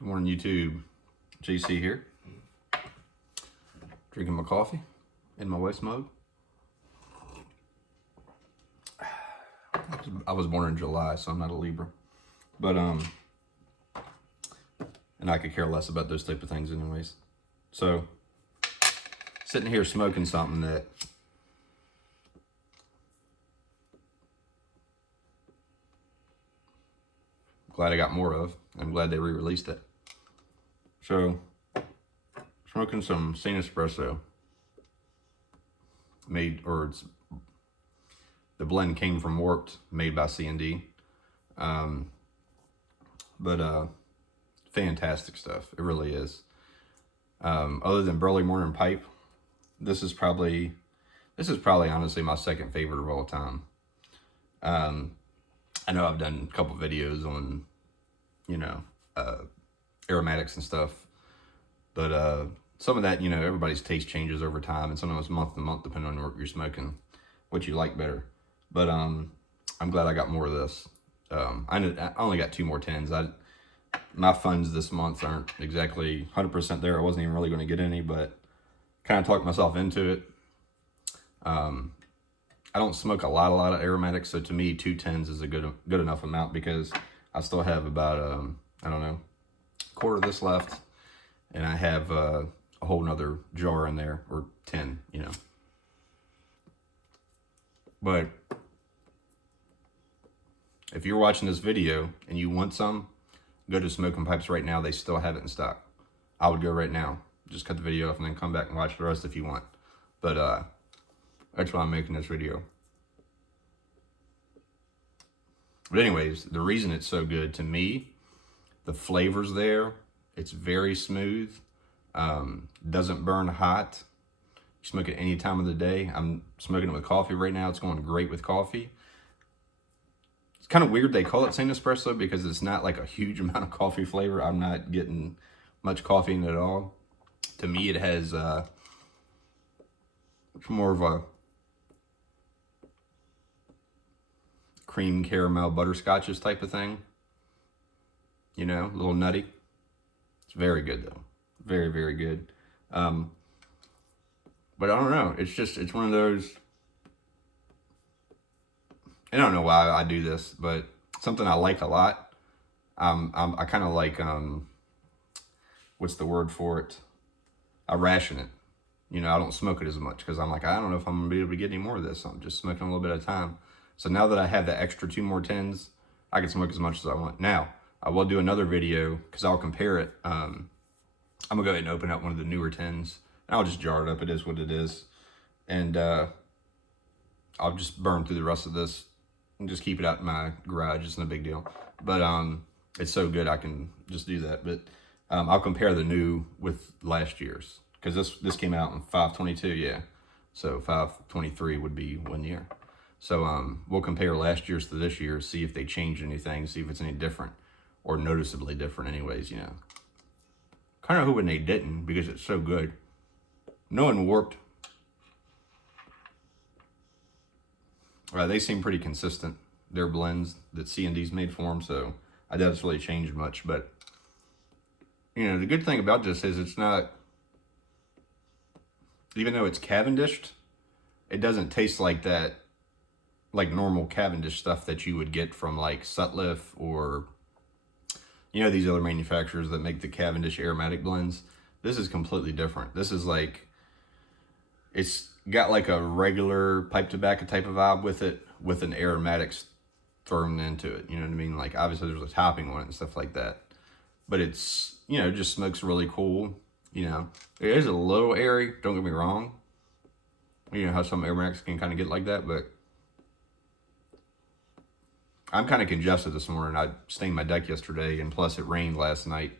Good morning, YouTube. JC here. Drinking my coffee in my wife's mug. I was born in July, so I'm not a Libra. But, and I could care less about those type of things anyways. So, sitting here smoking something that I'm glad I got more of. I'm glad they re-released it. So, smoking some Saint Espresso. The blend came from Warped, made by C&D. Fantastic stuff. It really is. Other than Burley Morning Pipe, this is probably honestly my second favorite of all time. I know I've done a couple videos on, aromatics and stuff, but some of that, everybody's taste changes over time, and sometimes month to month, depending on what you're smoking, what you like better. But I'm glad I got more of this. I only got 2 more tins. My funds this month aren't exactly 100% there. I wasn't even really going to get any, but kind of talked myself into it. I don't smoke a lot of aromatics, so to me, 2 tins is a good enough amount, because I still have about a quarter of this left, and I have a whole nother jar in there, or 10, But if you're watching this video and you want some, go to Smoking Pipes right now. They still have it in stock. I would go right now. Just cut the video off and then come back and watch the rest if you want. But that's why I'm making this video. But anyways, the reason it's so good to me, the flavor's there. It's very smooth. Doesn't burn hot. You smoke it any time of the day. I'm smoking it with coffee right now. It's going great with coffee. It's kind of weird they call it Saint Espresso, because it's not like a huge amount of coffee flavor. I'm not getting much coffee in it at all. To me, it has more of a cream caramel butterscotches type of thing. A little nutty. It's very good though. Very, very good. But I don't know. It's one of those. I don't know why I do this, but something I like a lot. I kind of like, what's the word for it? I ration it. I don't smoke it as much, because I'm like, I don't know if I'm gonna be able to get any more of this. So I'm just smoking a little bit at a time. So now that I have the extra 2 more tins, I can smoke as much as I want. Now, I will do another video, because I'll compare it. I'm gonna go ahead and open up one of the newer tins. I'll just jar it up. It is what it is. And I'll just burn through the rest of this and just keep it out in my garage. It's no big deal. But it's so good I can just do that. But I'll compare the new with last year's, because this came out in 5/22, yeah. So 5/23 would be 1 year. So we'll compare last year's to this year, see if they changed anything, see if it's any different, or noticeably different anyways, Kind of hoping they didn't, because it's so good. Knowing Warped, they seem pretty consistent. Their blends that C&D's made for them, so I doubt it's really changed much. But the good thing about this is it's not, even though it's Cavendished, it doesn't taste like that, like normal Cavendish stuff that you would get from like Sutliff or these other manufacturers that make the Cavendish aromatic blends. This is completely different. This is like, it's got like a regular pipe tobacco type of vibe with it, with an aromatics thrown into it. You know what I mean? Like, obviously there's a topping on it and stuff like that, but it's, it just smokes really cool. It is a little airy, don't get me wrong. How some aromatics can kind of get like that, but I'm kind of congested this morning. I stained my deck yesterday, and plus it rained last night.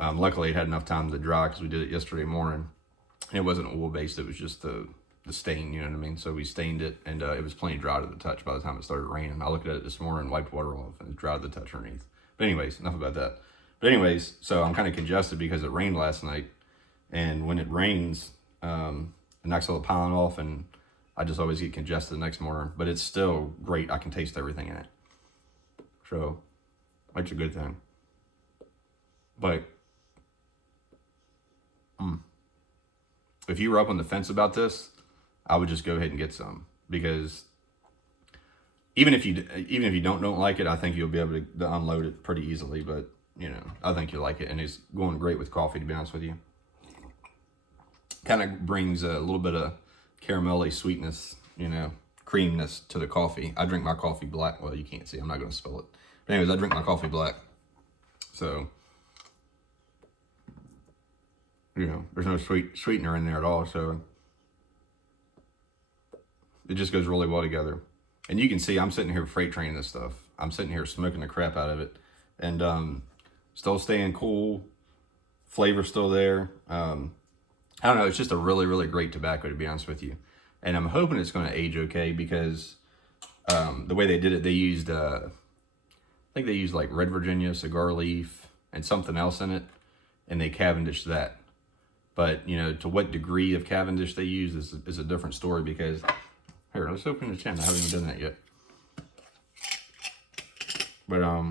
Luckily it had enough time to dry, because we did it yesterday morning. And it wasn't oil based, it was just the stain, you know what I mean? So we stained it, and it was plenty dry to the touch by the time it started raining. I looked at it this morning, wiped water off, and it dried to the touch underneath. But anyways, enough about that. But anyways, so I'm kind of congested because it rained last night. And when it rains, it knocks all the pollen off, and I just always get congested the next morning. But it's still great. I can taste everything in it. So, that's a good thing. But if you were up on the fence about this, I would just go ahead and get some, because even if you don't like it, I think you'll be able to unload it pretty easily. But you know, I think you'll like it, and it's going great with coffee, to be honest with you. Kind of brings a little bit of caramelly sweetness, you know, creaminess to the coffee. I drink my coffee black. Well, you can't see, I'm not going to spill it. But anyways, I drink my coffee black. So, you know, there's no sweetener in there at all. So it just goes really well together. And you can see I'm sitting here freight training this stuff. I'm sitting here smoking the crap out of it. And still staying cool. Flavor still there. I don't know, it's just a really, really great tobacco, to be honest with you. And I'm hoping it's going to age okay, because the way they did it, they used, I think they used like Red Virginia, cigar leaf, and something else in it, and they Cavendished that. But, you know, to what degree of Cavendish they use is a different story, because, here, let's open the tin. I haven't even done that yet. But, I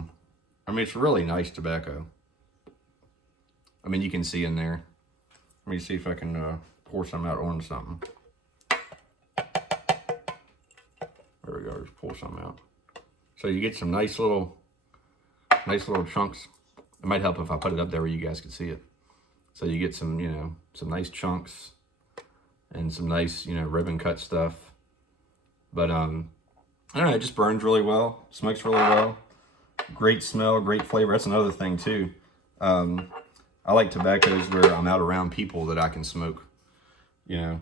mean, it's really nice tobacco. I mean, you can see in there. Let me see if I can pour some out on something. There we go, just pull some out. So you get some nice little chunks. It might help if I put it up there where you guys can see it. So you get some, you know, some nice chunks and some nice, you know, ribbon cut stuff. But I don't know, it just burns really well, smokes really well. Great smell, great flavor. That's another thing too. I like tobaccos where I'm out around people that I can smoke, you know,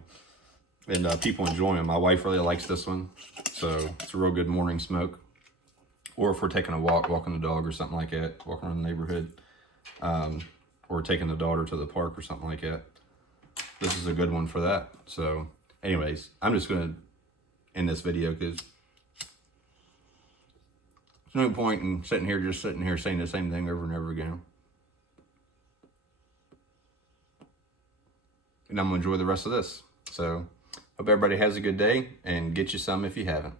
and people enjoy them. My wife really likes this one, so it's a real good morning smoke. Or if we're taking a walk, walking the dog or something like that, walking around the neighborhood, or taking the daughter to the park or something like that, this is a good one for that. So anyways, I'm just going to end this video, because there's no point in sitting here saying the same thing over and over again. And I'm going to enjoy the rest of this. So, hope everybody has a good day, and get you some if you haven't.